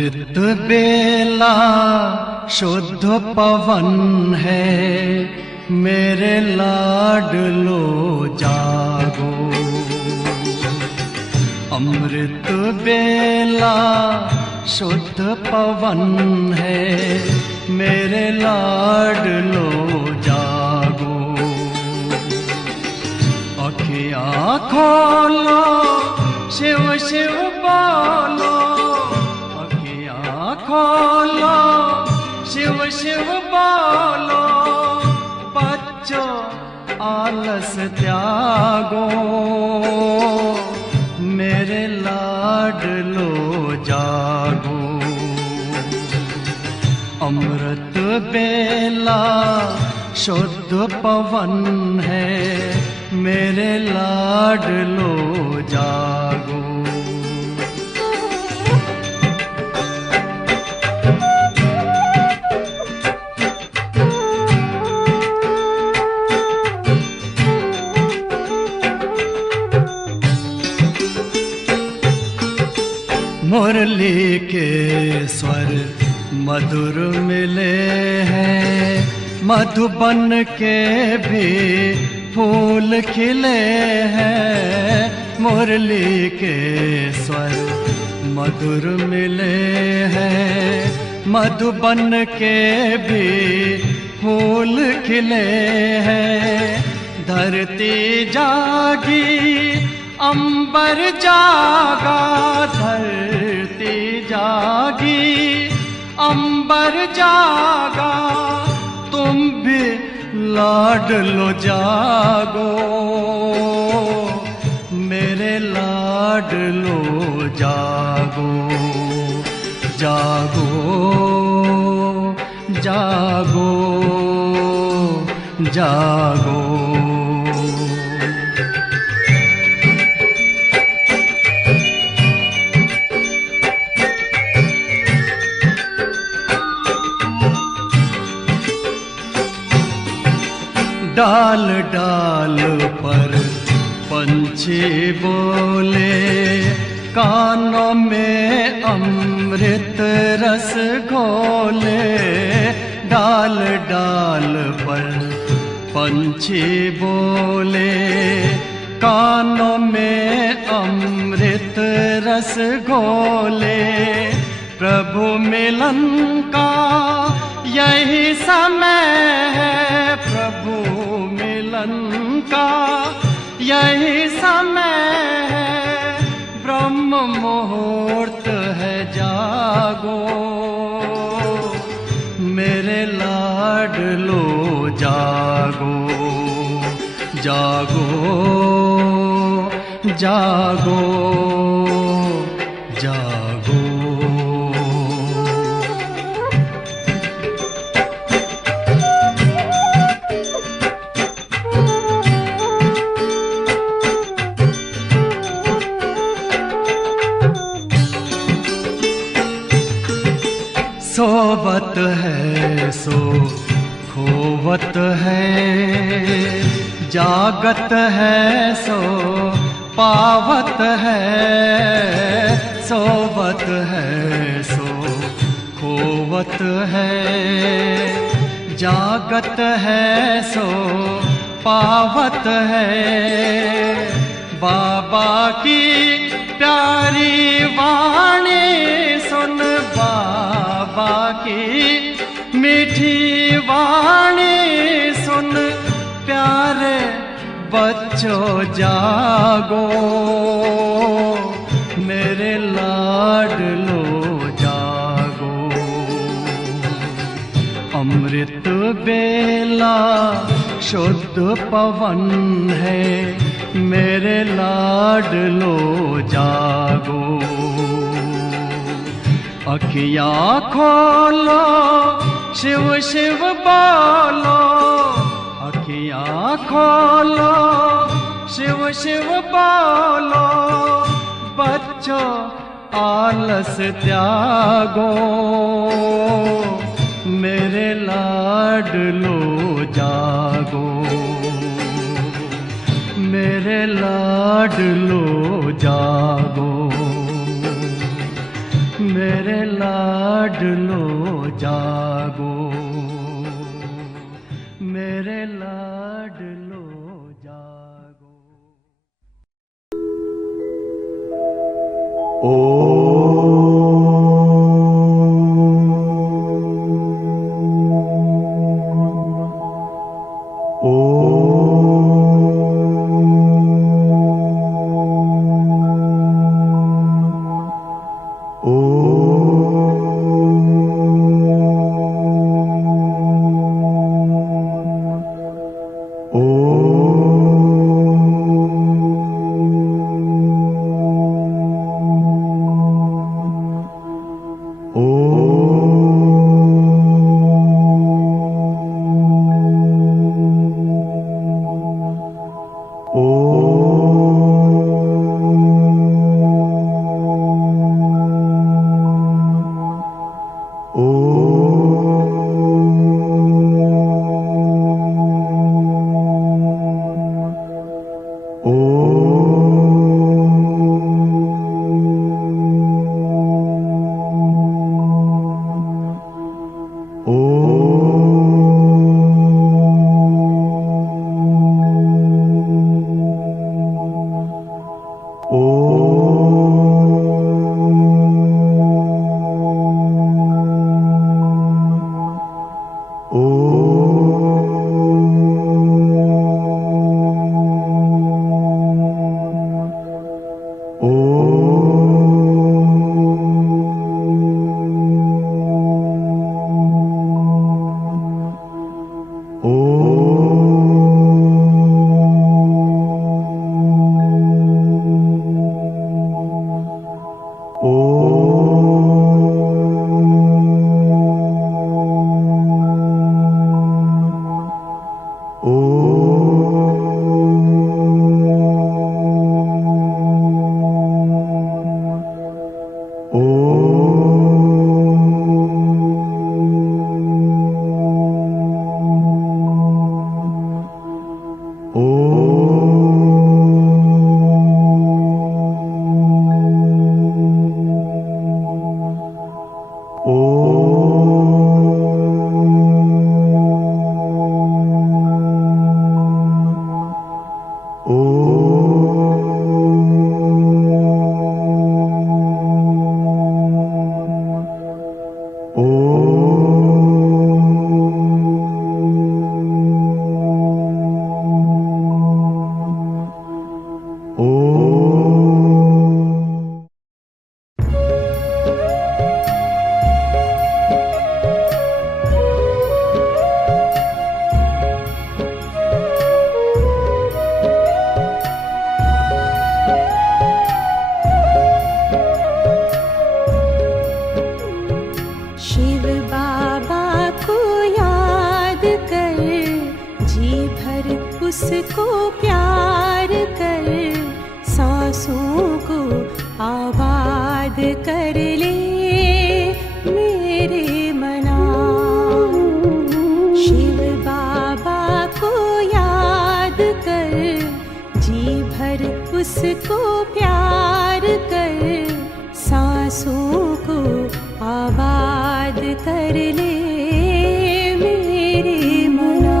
अमृत बेला शुद्ध पवन है, मेरे लाडलो जागो। अमृत बेला शुद्ध पवन है, मेरे लाडलो जागो। अखियाँ खोलो, शिव शिव बोलो, अखियाँ खोलो, शिव शिव बोलो। बच्चों आलस त्यागो, मेरे लाडलो जागो। अमृत बेला शुद्ध पवन है, मेरे लाडलो जागो। मुरली के स्वर मधुर मिले हैं, मधुबन के भी फूल खिले हैं। मुरली के स्वर मधुर मिले हैं, मधुबन के भी फूल खिले हैं। धरती जागी, अंबर जागा, धरती जागी, अंबर जागा। तुम भी लाडलो जागो, मेरे लाडलो जागो। जागो जागो जागो। डाल डाल पर पंछी बोले, कानों में अमृत रस घोले। डाल डाल पर पंछी बोले, कानों में अमृत रस घोले। प्रभु मिलन का यही समय है, प्रभु मिलन का यही समय है। ब्रह्म मुहूर्त है, जागो, मेरे लाडलो जागो। जागो जागो जागो। सोवत है सो खोवत है, जागत है सो पावत है। सोवत है सो खोवत है, जागत है सो पावत है। बाबा की प्यारी वाणी सुन, बाबा की मीठी वाणी सुन। प्यारे बच्चों जागो, मेरे लाडलो जागो। अमृत बेला शुद्ध पवन है, मेरे लाडलो जागो। अखियाँ खोलो, शिव शिव बोलो, अखियाँ खोलो, शिव शिव बोलो। बच्चों आलस त्यागो, मेरे लाडलो जागो। मेरे लाडलो जागो, मेरे लाडलो लाडलो जागो, मेरे लाडलो जागो। उसको प्यार कर, सांसों को आबाद कर ले मेरे मना। शिव बाबा को याद कर, जी भर उसको प्यार कर, सांसों को आबाद कर ले मेरे मना।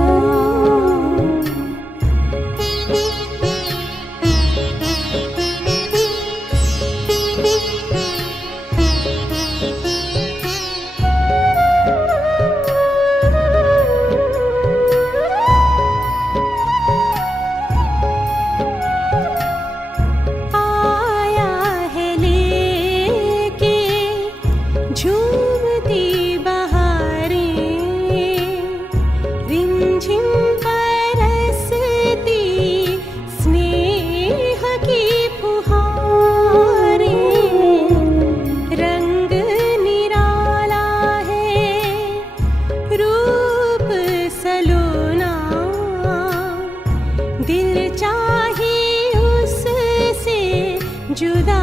जुदा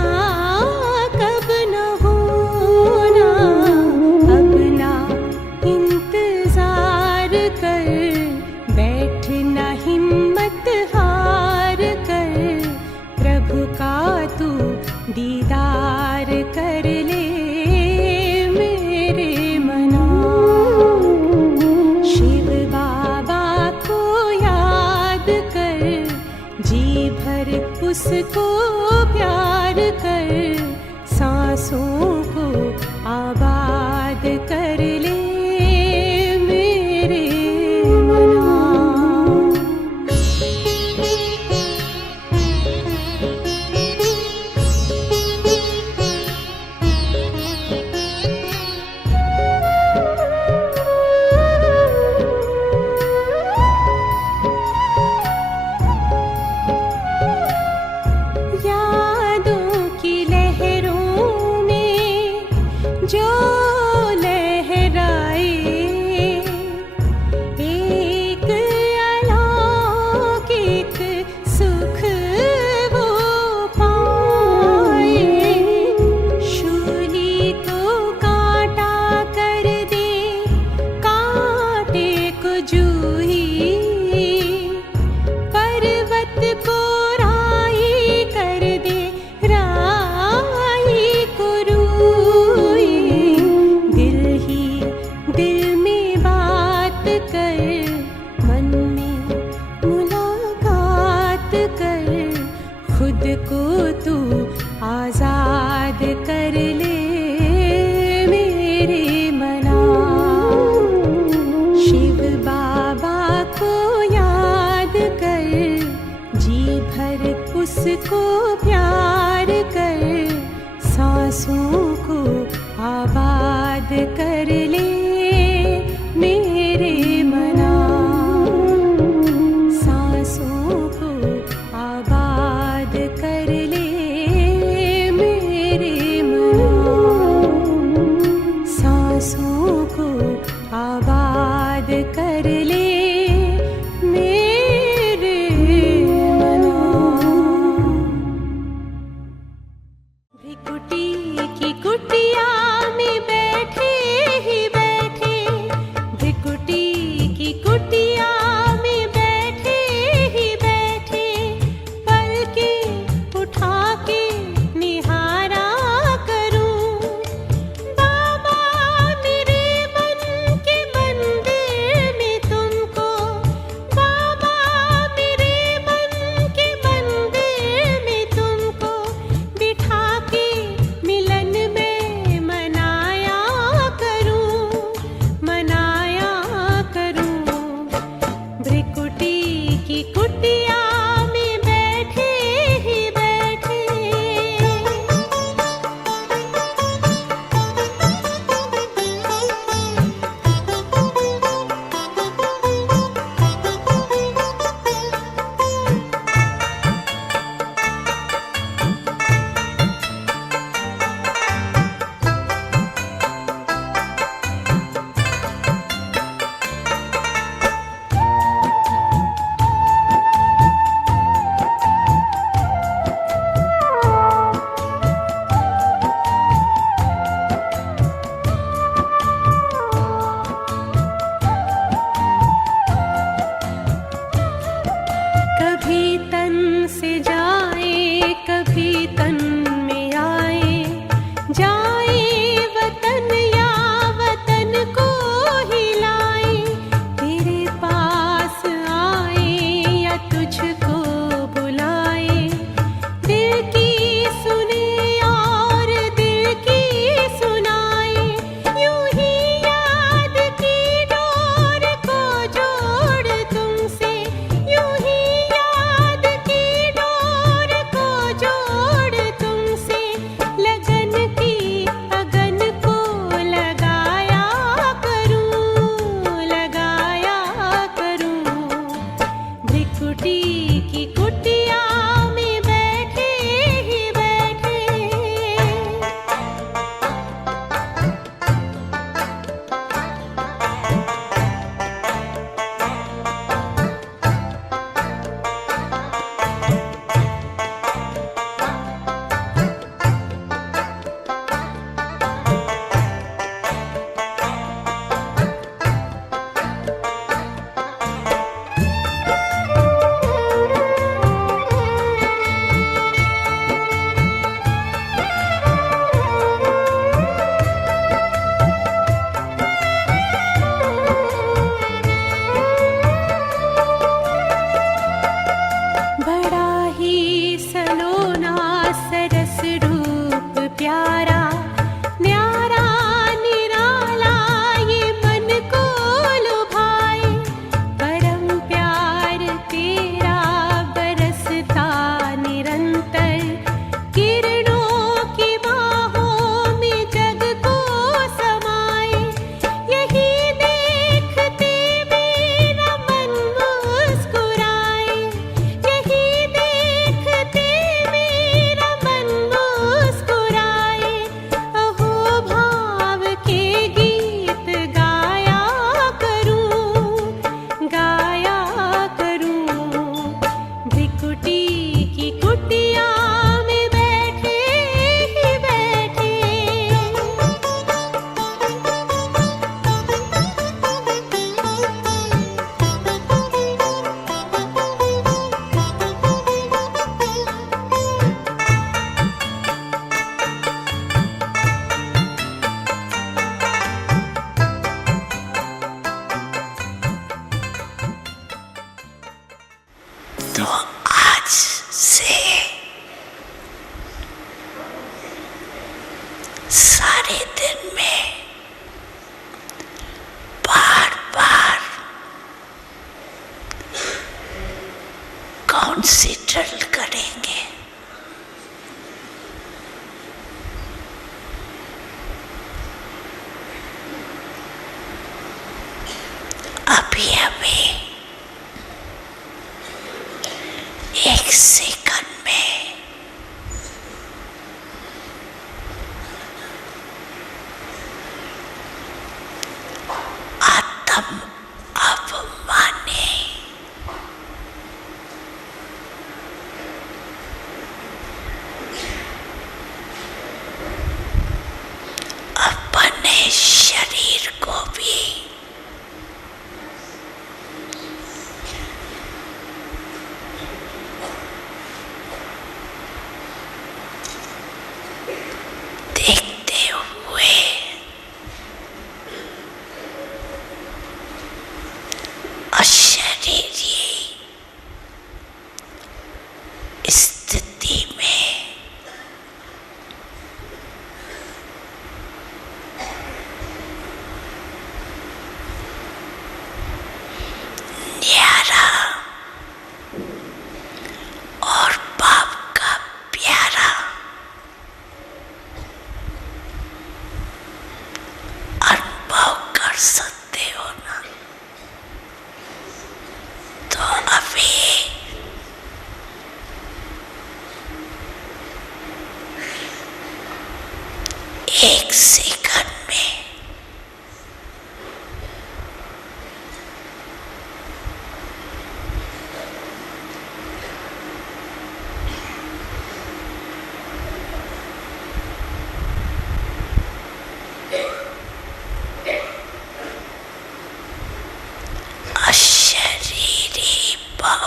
कब न होना, अब ना इंतजार कर, बैठना हिम्मत हार कर, प्रभु का तू दीदार कर ले मेरे उसको प्यार कर, सांसों को आबाद कर ले मेरे मना। यादों की लहरों में जो लहराए, एक अलौकिक सुख वो पाए। शूली को कांटा कर दे, कांटे को जूही, पर्वत को राई कर दे, राई को रूई। दिल ही दिल में बात कर, मन में मुलाकात कर, खुद को तू आजाद कर ले मेरे मना। शिव बाबा को याद कर, जी भर उसको प्यार कर, सांसों को आबाद कर ले मेरे मना। सांसों को आबाद कर ले मेरे मना। सांसों को आबाद कर ले मेरे मना। भृकुटी की कुटिया में बैठे ही बैठे, भृकुटी की कुटिया में बैठे ही बैठे, पलकें उठा के निहारा करूं। बाबा मेरे मन के मंदिर में तुम तो आज से सारे दिन में बार बार कौन सी ड्रिल करेंगे? अभी अभी 1 सेकंड में आत्म अवमाने अपने शरीर को भी देखते हुए अशरीरी स्थिति में न्यारा और बाप का प्यारा अनुभव कर सकते हो ना? तो अभी 1 सेकंड में अशरीरी भव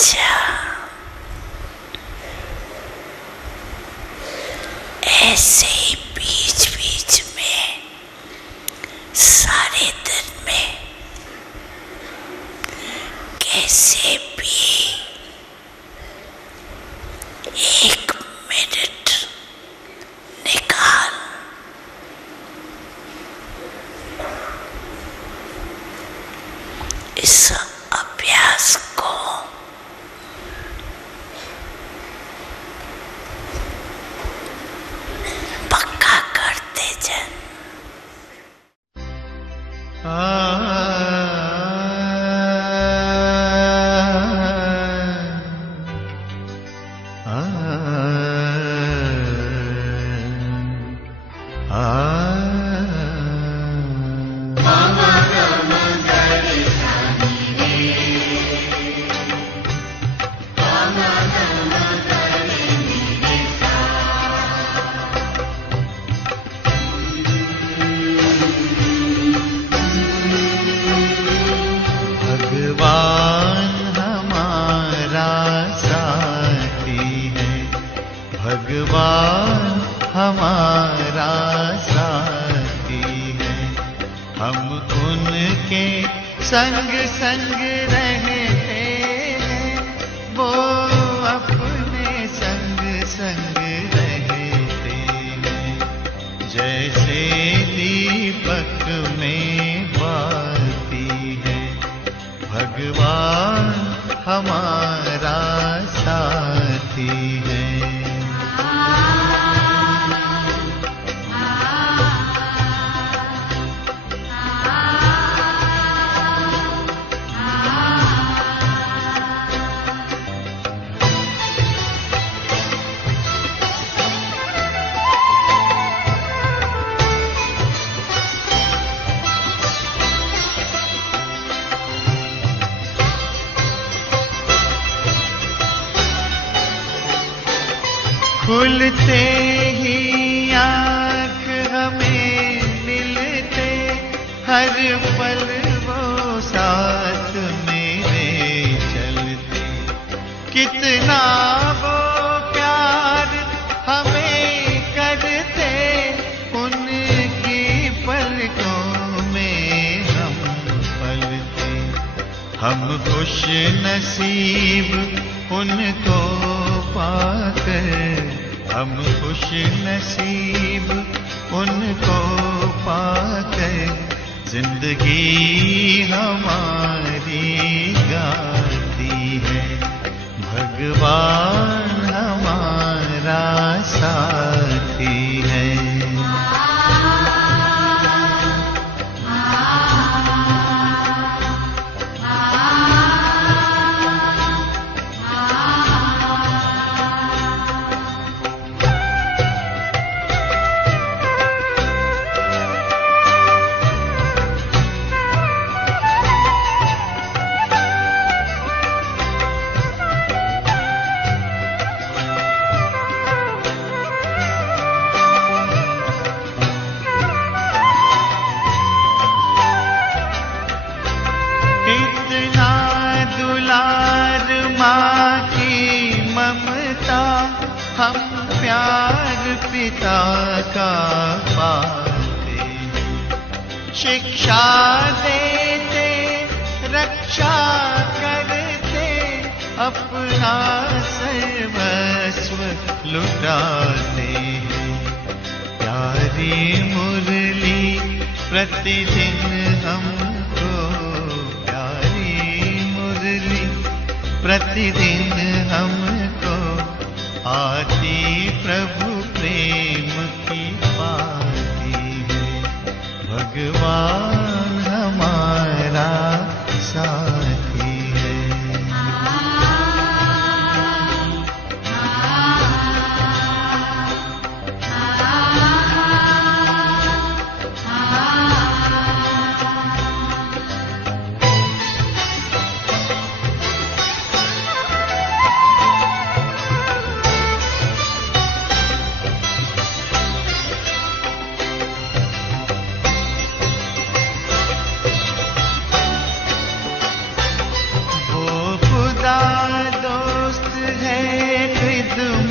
अच्छा, ऐसे ही बीच बीच में सारे दिन में कैसे भी 1 मिनट निकाल इस अभ्यास को पक्का करते जन। भगवान हमारा साथी है, हम उनके संग संग रहते हैं, वो अपने संग संग रहते हैं। जैसे दीपक में बाती है, भगवान हमारा साथी है। खुलते ही आँख हमें मिलते, हर पल वो साथ मेरे चलते। कितना वो प्यार हमें करते, उनकी पलकों में हम पलते। हम खुश नसीब उनको पाकर, हम खुश नसीब उनको पाकर, जिंदगी हमारी गाती है। भगवान हमारा साथी है। हम प्यार पिता का पाते हैं, शिक्षा देते, रक्षा करते, अपना सर्वस्व लुटाते हैं। प्यारी मुरली प्रतिदिन हमको, प्यारी मुरली प्रतिदिन हमको आती प्रभु प्रेम की पाती है। भगवान हमारा साथी है।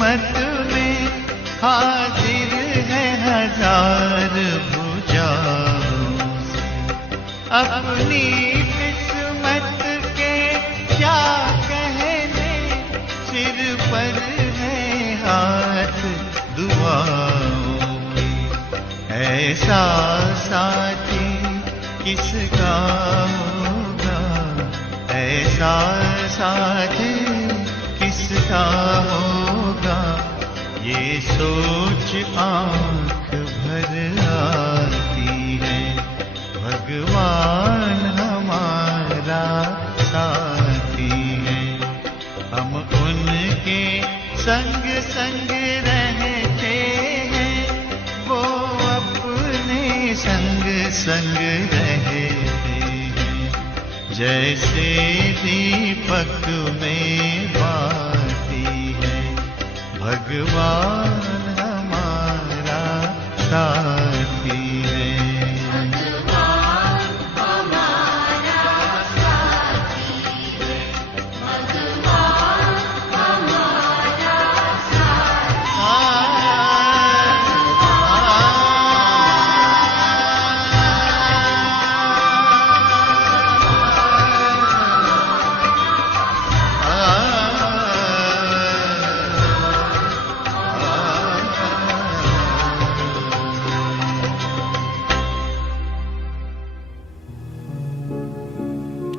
खिदमत में हाजिर है हजार भुजाओं से। अपनी किस्मत के क्या कहने, सिर पर है हाथ दुआओं के। ऐसा साथी किसका होगा, ऐसा साथी किसका होगा, ये सोच आँख भर आती है। भगवान हमारा साथी है, हम उनके संग संग रहते हैं, वो अपने संग संग रहते हैं। जैसे दीपक में बाती है, भगवान हमारा साथी है।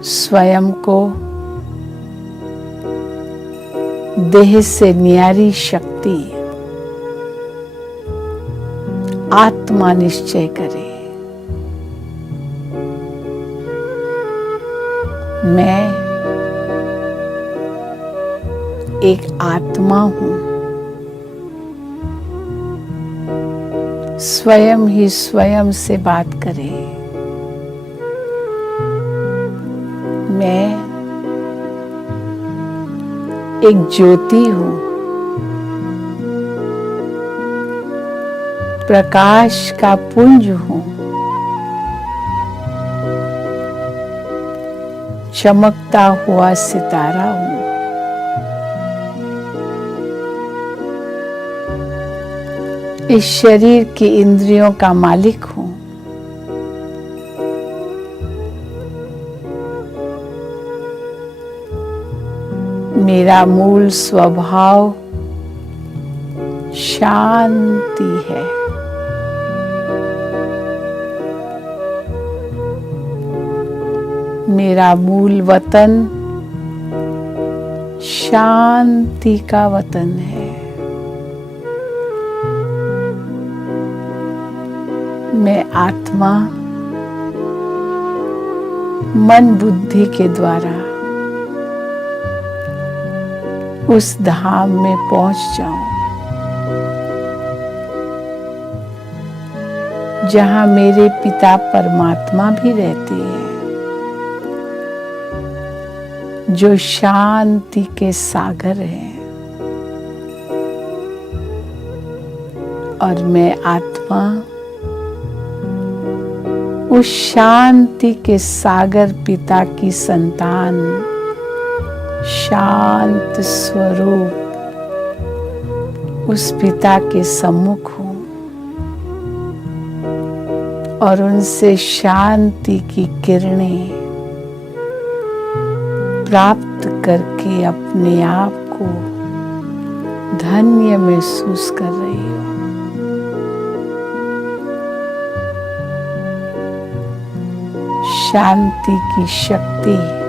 स्वयं को देह से न्यारी शक्ति आत्मा निश्चय करे। मैं एक आत्मा हूं। स्वयं ही स्वयं से बात करे। मैं एक ज्योति हूं, प्रकाश का पुंज हूं, चमकता हुआ सितारा हूं। इस शरीर की इंद्रियों का मालिक हूं। मेरा मूल स्वभाव शांति है। मेरा मूल वतन शांति का वतन है। मैं आत्मा मन बुद्धि के द्वारा उस धाम में पहुंच जाऊं जहां मेरे पिता परमात्मा भी रहते हैं, जो शांति के सागर हैं। और मैं आत्मा उस शांति के सागर पिता की संतान, शांत स्वरूप उस पिता के सम्मुख हूं और उनसे शांति की किरणें प्राप्त करके अपने आप को धन्य महसूस कर रही हूं। शांति की शक्ति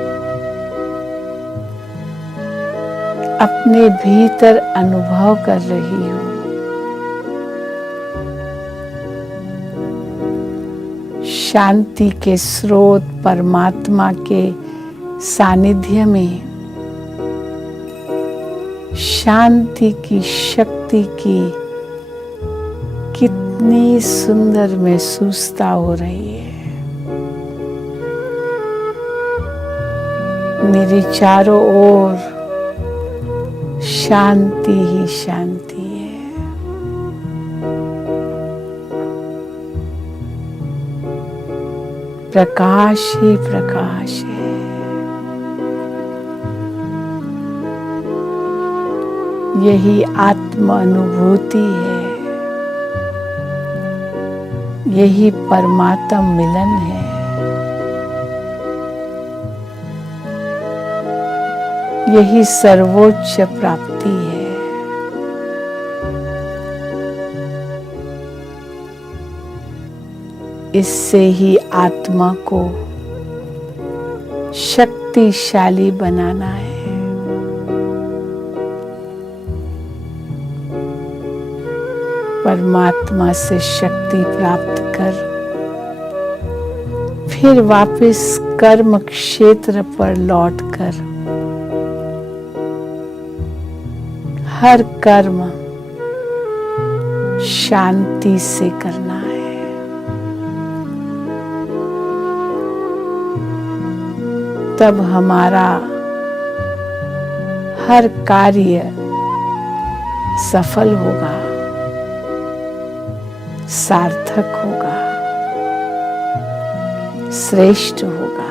अपने भीतर अनुभव कर रही हूं। शांति के स्रोत परमात्मा के सानिध्य में शांति की शक्ति की कितनी सुंदर महसूसता हो रही है। मेरे चारों ओर शांति ही शांति है। प्रकाश ही प्रकाश है। यही आत्म अनुभूति है, यही परमात्म मिलन है। यही सर्वोच्च प्राप्ति है। इससे ही आत्मा को शक्तिशाली बनाना है। परमात्मा से शक्ति प्राप्त कर फिर वापस कर्म क्षेत्र पर लौटकर हर कर्म शांति से करना है। तब हमारा हर कार्य सफल होगा, सार्थक होगा, श्रेष्ठ होगा।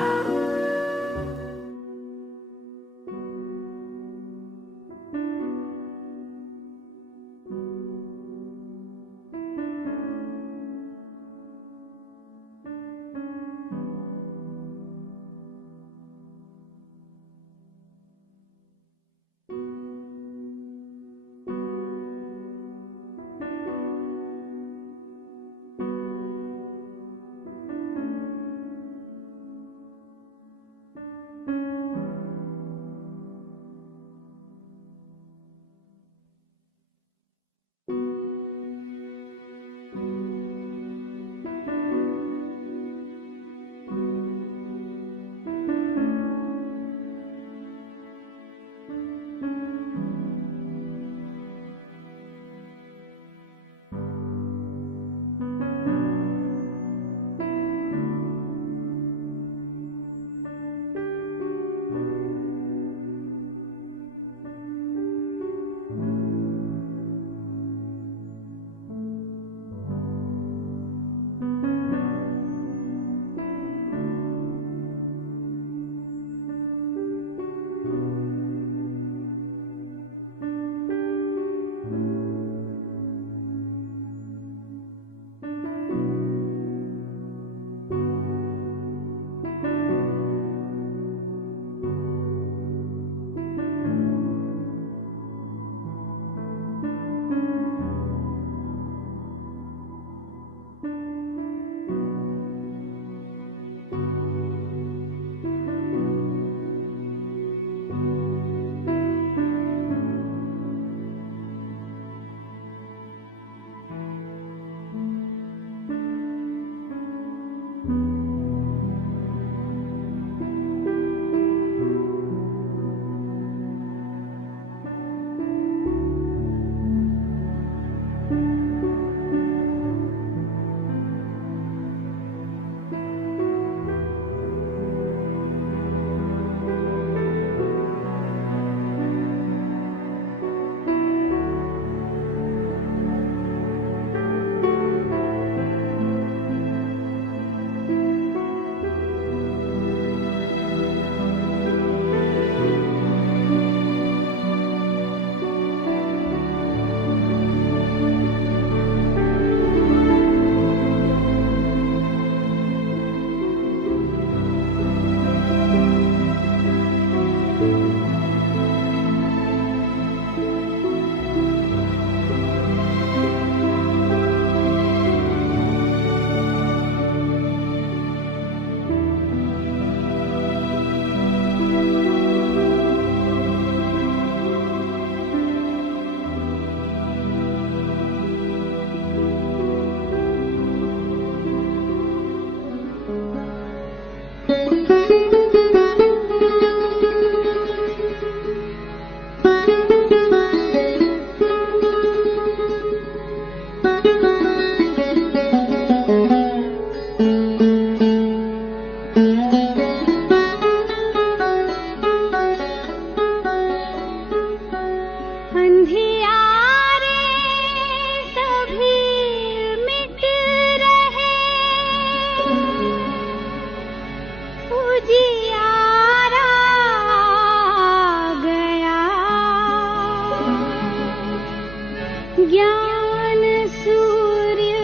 ज्ञान सूर्य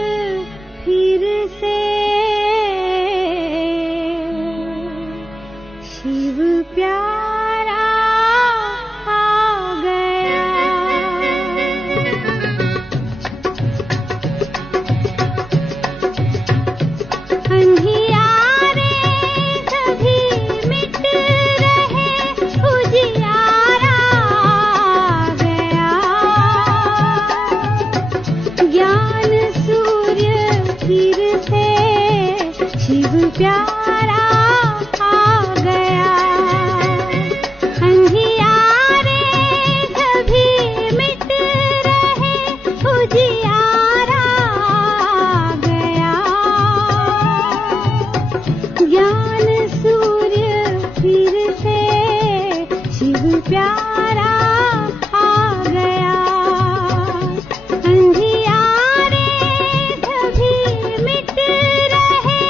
फिर से शिव प्यारा आ गया। अंधियारे सभी मिट रहे, उजियारा आ गया। ज्ञान सूर्य फिर से शिव प्यारा आ गया। अंधियारे सभी मिट रहे, उजियारा आ गया। ज्ञान सूर्य फिर से शिव प्यारा आ गया। अंधियारे सभी मिट रहे।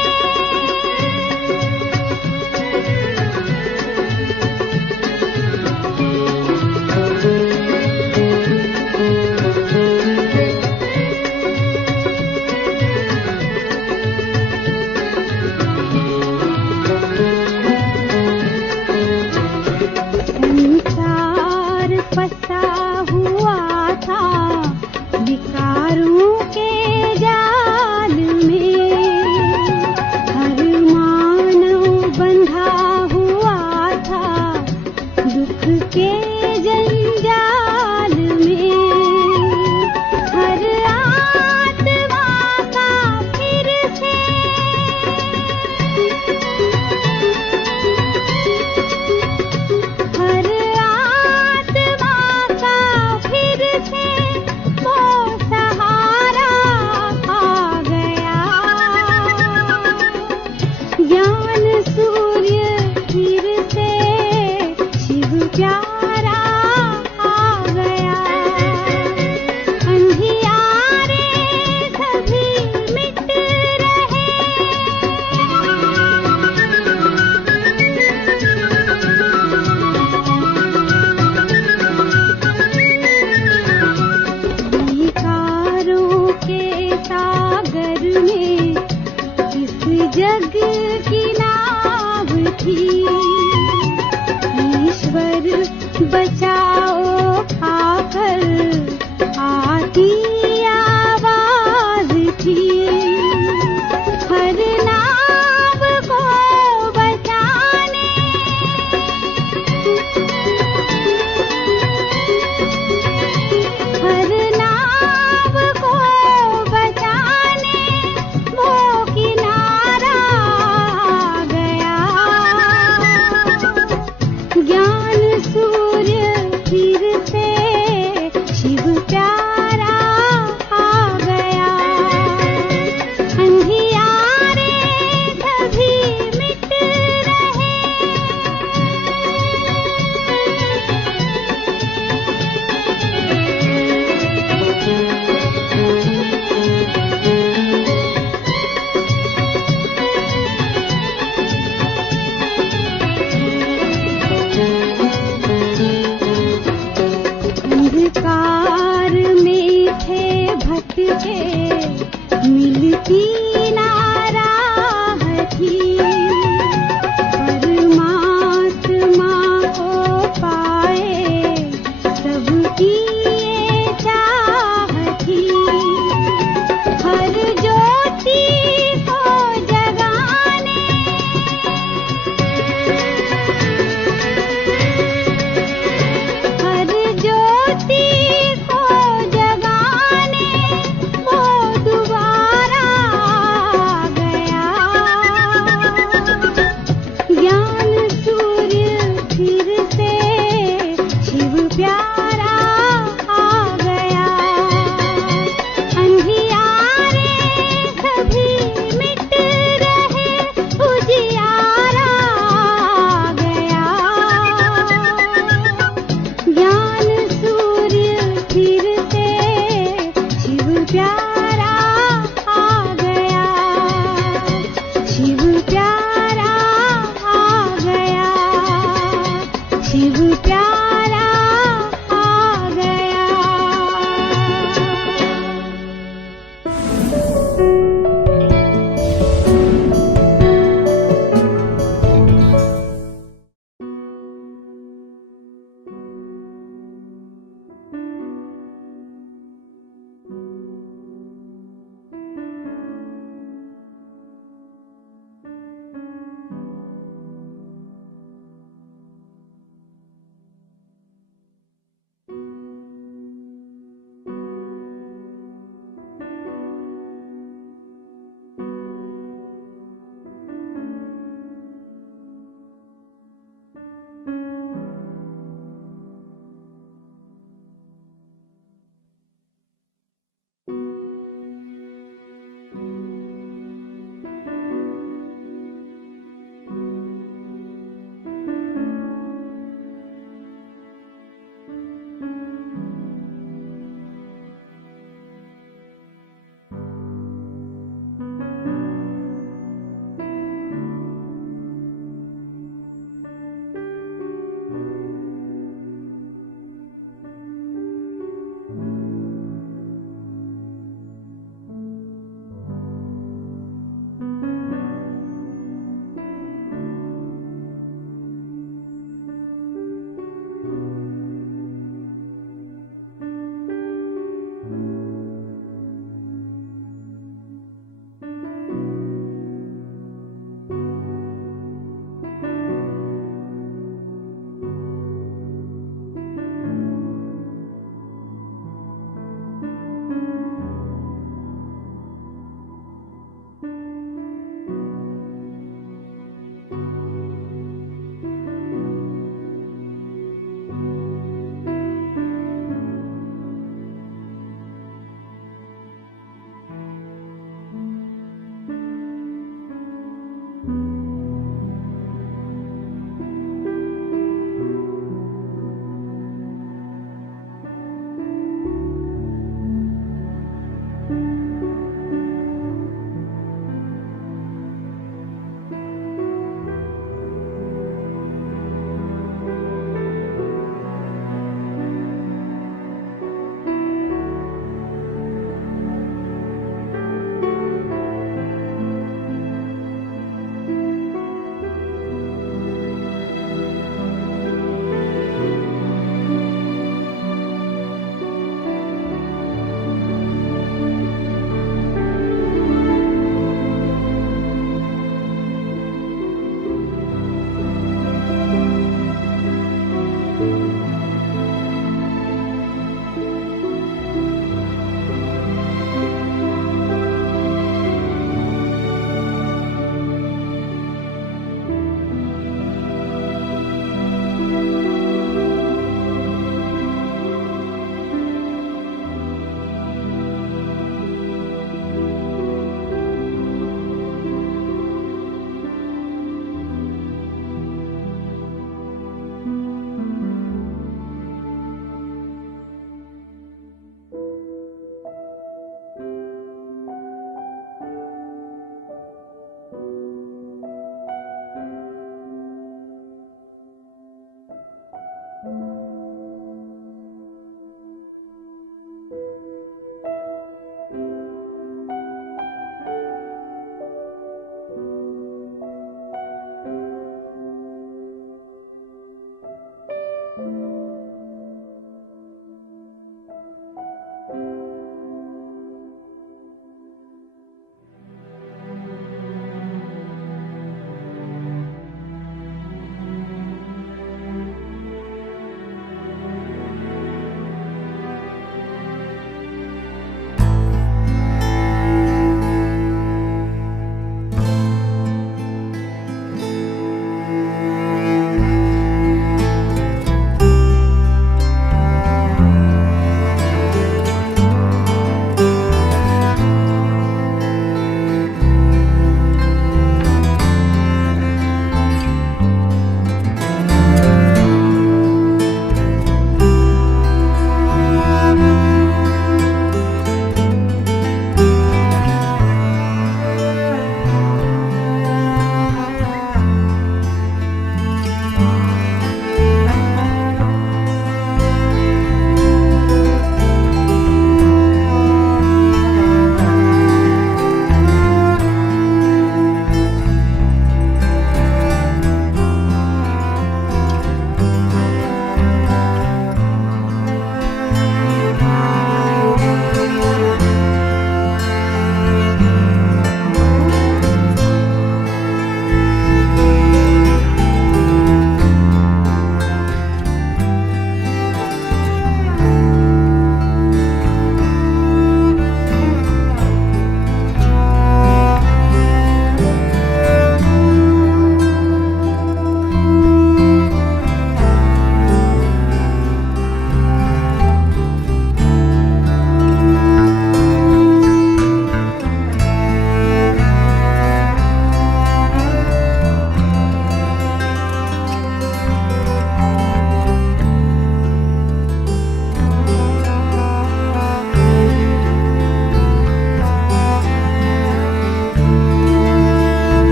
संसार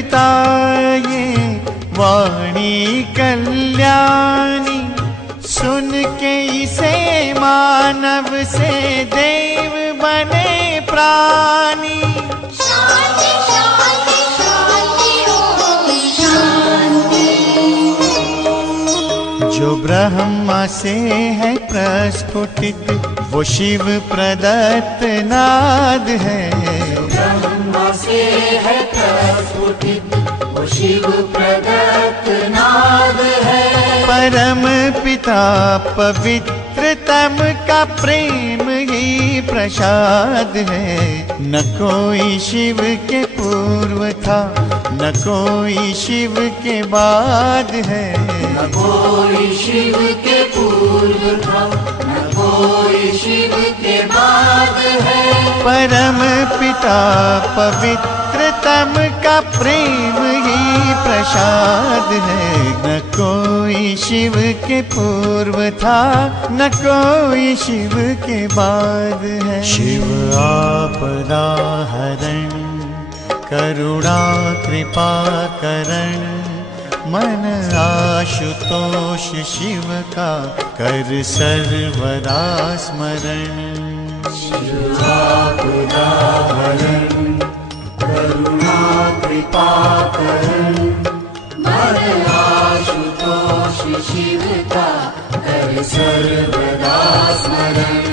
करता ये वाणी कल्याणी, सुन के इसे मानव से देव बने प्राणी। शांति शांति शांति ओम शांति। जो ब्रह्मा से है प्रस्फुटित वो शिव प्रदत्त नाद है। ब्रह्मा से है प्रस्फुटित वो शिव प्रदत्त नाद है। परम पिता पवित्रतम का प्रेम ही प्रसाद है। न कोई शिव के पूर्व था न कोई शिव के बाद है। न कोई शिव के पूर्व था न कोई शिव के बाद है। परम पिता पवित्रतम का प्रेम ही प्रसाद है। न कोई शिव के पूर्व था न कोई शिव के बाद है। शिव आपदा हरण करुणा कृपा करण, मन आशुतोष शिव का कर सर्वदा स्मरण। शिव आपदा हरण करुणा कृपा करण, मन आशुतोष शिव का कर सर्वदा स्मरण।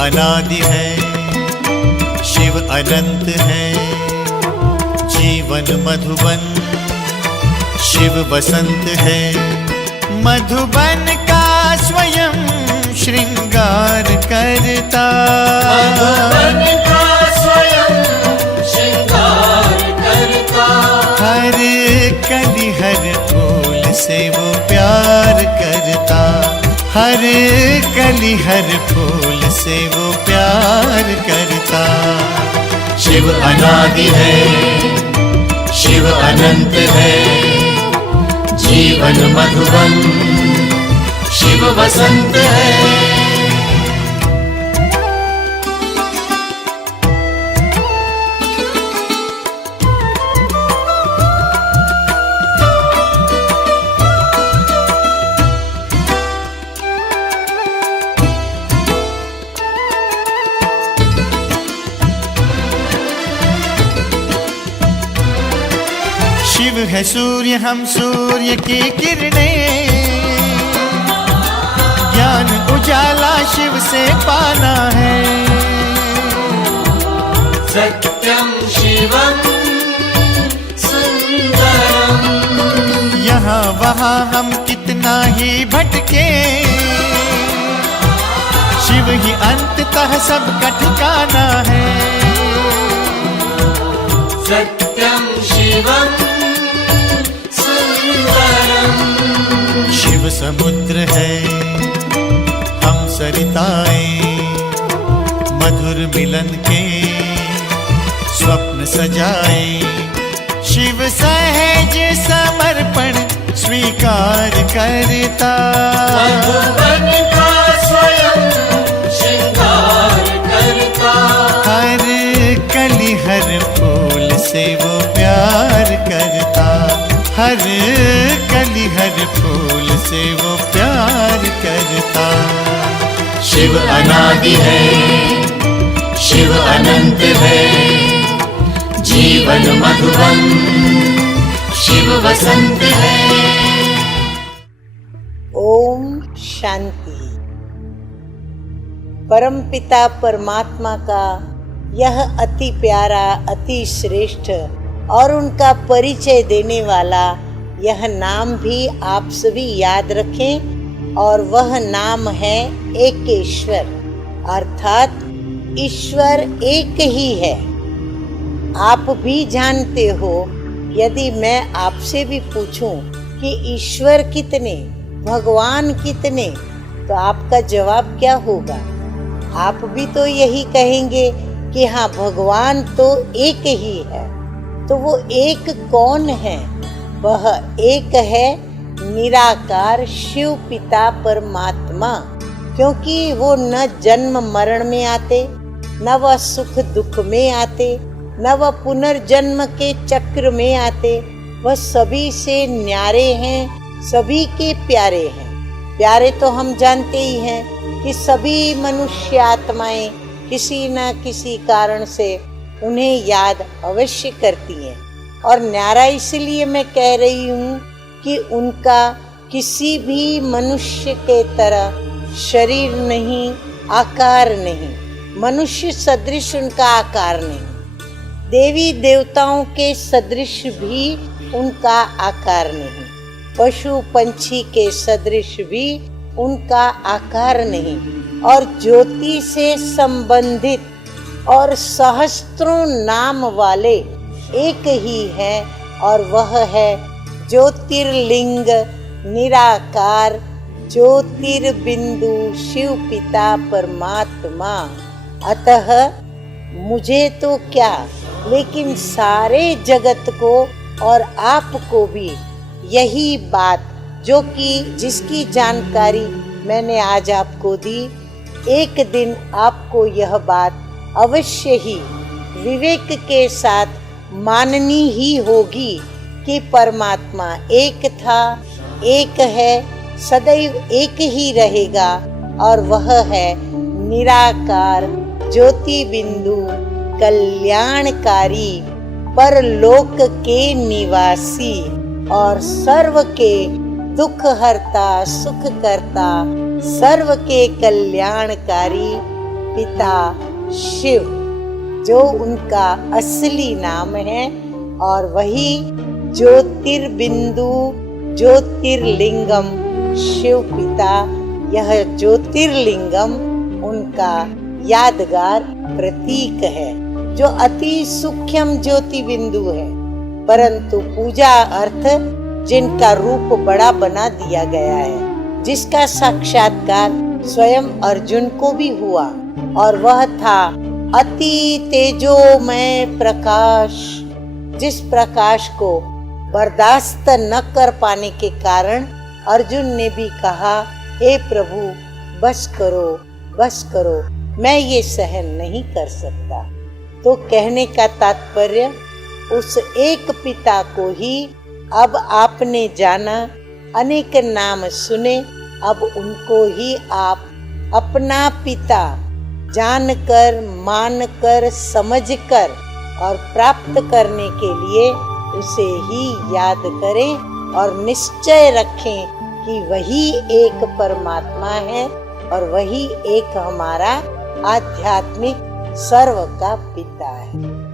अनादि है शिव अनंत है। जीवन मधुबन शिव बसंत है। मधुबन का स्वयं श्रृंगार करता। मधुबन का स्वयं श्रृंगार करता। हर कली हर फूल से वो प्यार करता। हर कली हर फूल से वो प्यार करता। शिव अनादि है शिव अनंत है। जीवन मधुबन शिव बसंत है। शिव है सूर्य हम सूर्य की किरणें। ज्ञान उजाला शिव से पाना है। सत्यम शिवम सुंदरम। यहाँ वहाँ हम कितना ही भटके, शिव ही अंततः सबका ठिकाना है। सत्यम शिवम शिव समुद्र है हम सरिताएं। मधुर मिलन के स्वप्न सजाए। शिव सहज समर्पण स्वीकार करता। मधुबन का स्वयं श्रृंगार करता। हर कली हर फूल से वो प्यार करता। हर कली हर फूल से वो प्यार करता। शिव अनादि है शिव अनंत है। जीवन मधुबन शिव बसंत है। ओम शांति। परमपिता परमात्मा का यह अति प्यारा अति श्रेष्ठ और उनका परिचय देने वाला यह नाम भी आप सभी याद रखें। और वह नाम है एकेश्वर, अर्थात ईश्वर एक ही है। आप भी जानते हो, यदि मैं आपसे भी पूछूं कि ईश्वर कितने, भगवान कितने, तो आपका जवाब क्या होगा? आप भी तो यही कहेंगे कि हाँ, भगवान तो एक ही है। तो वो एक कौन है? वह एक है निराकार शिव पिता परमात्मा, क्योंकि वो न जन्म मरण में आते, न वह सुख दुख में आते, न वह पुनर्जन्म के चक्र में आते। वह सभी से न्यारे हैं, सभी के प्यारे हैं। प्यारे तो हम जानते ही हैं कि सभी मनुष्य आत्माएं किसी न किसी कारण से उन्हें याद अवश्य करती हैं। और न्यारा इसलिए मैं कह रही हूँ कि उनका किसी भी मनुष्य के तरह शरीर नहीं, आकार नहीं, मनुष्य सदृश उनका आकार नहीं, देवी देवताओं के सदृश भी उनका आकार नहीं, पशु पंछी के सदृश भी उनका आकार नहीं, और ज्योति से संबंधित और सहस्त्रों नाम वाले एक ही है, और वह है ज्योतिर्लिंग निराकार ज्योतिर्बिंदु शिव पिता परमात्मा। अतः मुझे तो क्या, लेकिन सारे जगत को और आपको भी यही बात, जो कि जिसकी जानकारी मैंने आज आपको दी, एक दिन आपको यह बात अवश्य ही विवेक के साथ माननी ही होगी कि परमात्मा एक था, एक है, सदैव एक ही रहेगा, और वह है निराकार ज्योति बिंदु कल्याणकारी परलोक के निवासी और सर्व के दुख हरता सुख करता सर्व के कल्याणकारी पिता शिव, जो उनका असली नाम है। और वही ज्योतिर्बिंदु ज्योतिर्लिंगम शिव पिता, यह ज्योतिर्लिंगम उनका यादगार प्रतीक है, जो अति सूक्ष्म ज्योति बिंदु है, परंतु पूजा अर्थ जिनका रूप बड़ा बना दिया गया है, जिसका साक्षात्कार स्वयं अर्जुन को भी हुआ, और वह था अति तेजोमय प्रकाश, जिस प्रकाश को बर्दाश्त न कर पाने के कारण अर्जुन ने भी कहा, हे प्रभु बस करो, बस करो, मैं ये सहन नहीं कर सकता। तो कहने का तात्पर्य, उस एक पिता को ही अब आपने जाना, अनेक नाम सुने, अब उनको ही आप अपना पिता जानकर, मानकर, समझकर और प्राप्त करने के लिए उसे ही याद करें और निश्चय रखें कि वही एक परमात्मा है और वही एक हमारा आध्यात्मिक सर्व का पिता है।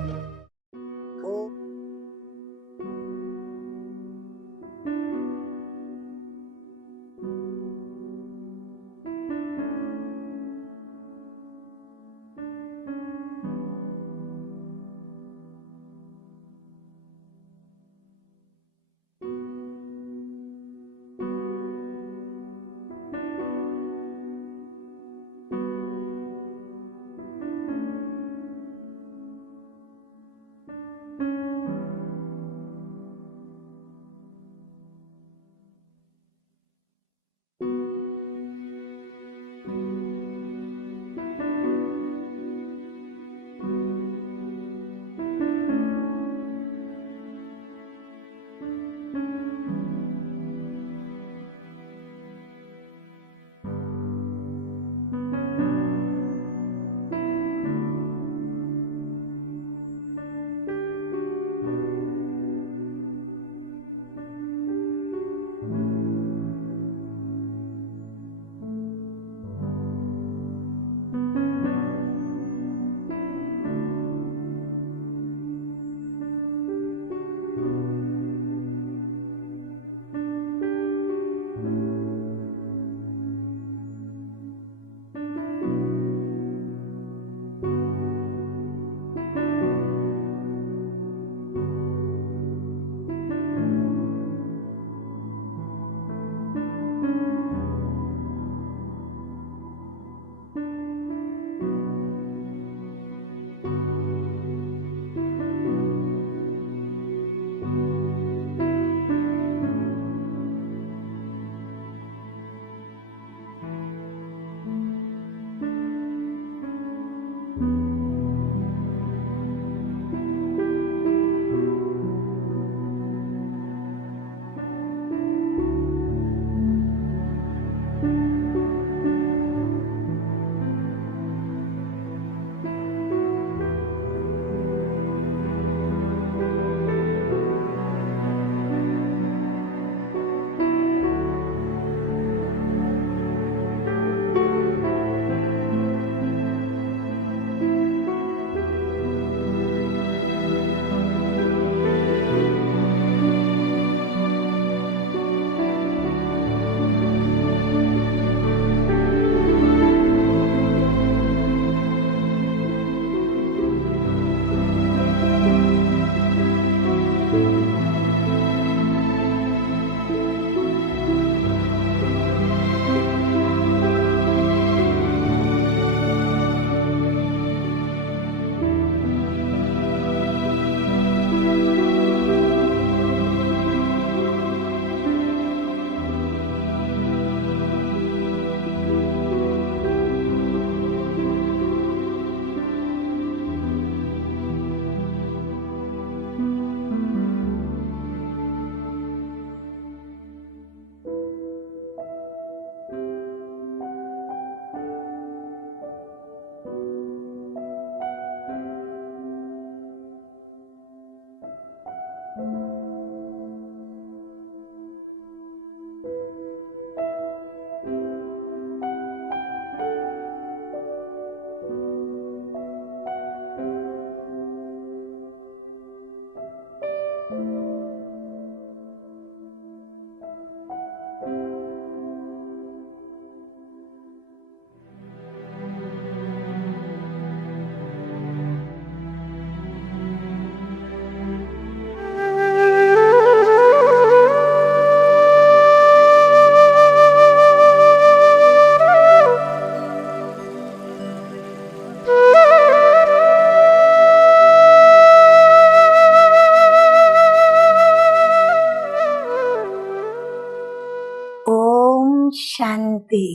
शांति।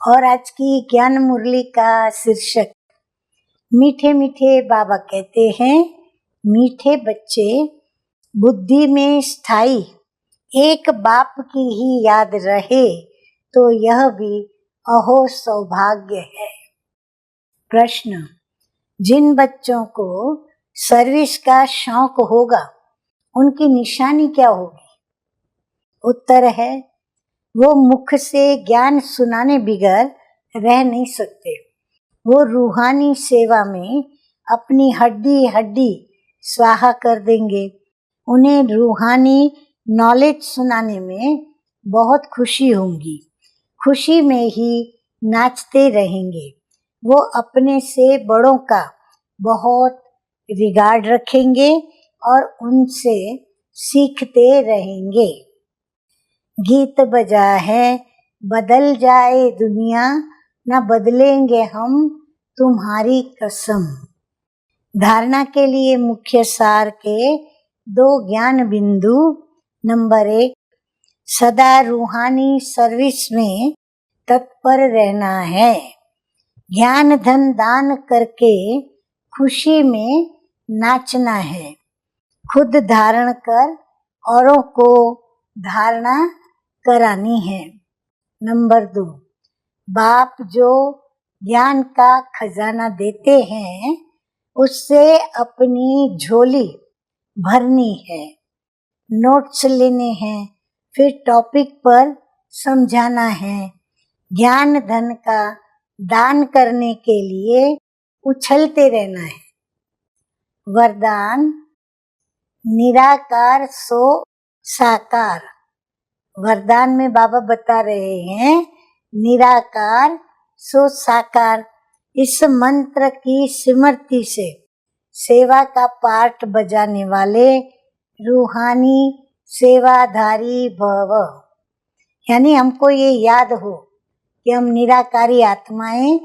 और आज की ज्ञान मुरली का शीर्षक मीठे मीठे बाबा कहते हैं, मीठे बच्चे बुद्धि में स्थायी एक बाप की ही याद रहे तो यह भी अहो सौभाग्य है। प्रश्न, जिन बच्चों को सर्विस का शौक होगा उनकी निशानी क्या होगी? उत्तर है, वो मुख से ज्ञान सुनाने बिगर रह नहीं सकते। वो रूहानी सेवा में अपनी हड्डी हड्डी स्वाहा कर देंगे। उन्हें रूहानी नॉलेज सुनाने में बहुत खुशी होगी। खुशी में ही नाचते रहेंगे। वो अपने से बड़ों का बहुत रिगार्ड रखेंगे और उनसे सीखते रहेंगे। गीत बजा है, बदल जाए दुनिया, न बदलेंगे हम तुम्हारी कसम। धारणा के लिए मुख्य सार के 2 ज्ञान बिंदु। नंबर 1, सदा रूहानी सर्विस में तत्पर रहना है। ज्ञान धन दान करके खुशी में नाचना है। खुद धारण कर औरों को धारणा करानी है। नंबर 2, बाप जो ज्ञान का खजाना देते हैं उससे अपनी झोली भरनी है। नोट्स लेने हैं, फिर टॉपिक पर समझाना है। ज्ञान धन का दान करने के लिए उछलते रहना है। वरदान, निराकार सो साकार। वरदान में बाबा बता रहे हैं, निराकार सो साकार। इस मंत्र की स्मृति से सेवा का पाठ बजाने वाले रूहानी सेवाधारी भव, यानी हमको ये याद हो कि हम निराकारी आत्माएं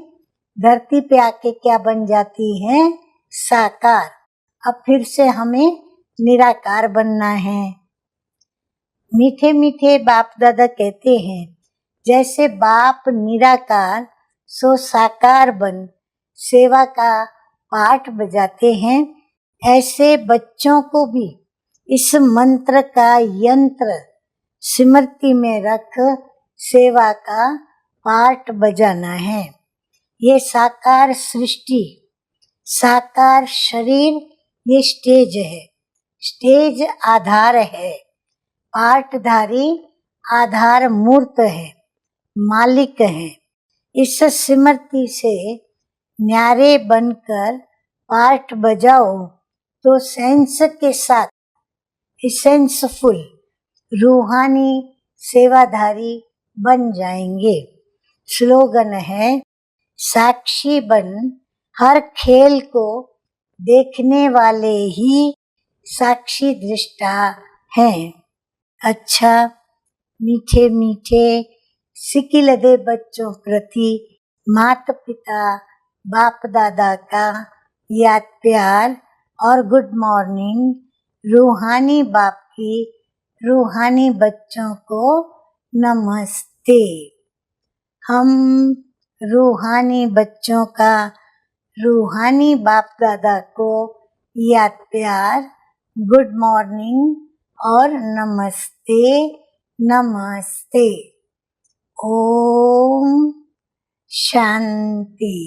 धरती पे आके क्या बन जाती हैं, साकार। अब फिर से हमें निराकार बनना है। मीठे मीठे बाप दादा कहते हैं, जैसे बाप निराकार सो साकार बन सेवा का पाठ बजाते हैं, ऐसे बच्चों को भी इस मंत्र का यंत्र स्मृति में रख सेवा का पाठ बजाना है। ये साकार सृष्टि, साकार शरीर, ये स्टेज है। स्टेज आधार है। पाठधारी आधार मूर्त है, मालिक है। इस स्मृति से न्यारे बनकर पाठ बजाओ तो सेंस के साथ इसेंसफुल रूहानी सेवाधारी बन जाएंगे। स्लोगन है, साक्षी बन हर खेल को देखने वाले ही साक्षी दृष्टा हैं। अच्छा, मीठे मीठे सिकिलदे बच्चों प्रति माता पिता बाप दादा का याद प्यार और गुड मॉर्निंग। रूहानी बाप की रूहानी बच्चों को नमस्ते। हम रूहानी बच्चों का रूहानी बाप दादा को याद प्यार, गुड मॉर्निंग और नमस्ते नमस्ते। ओम शांति।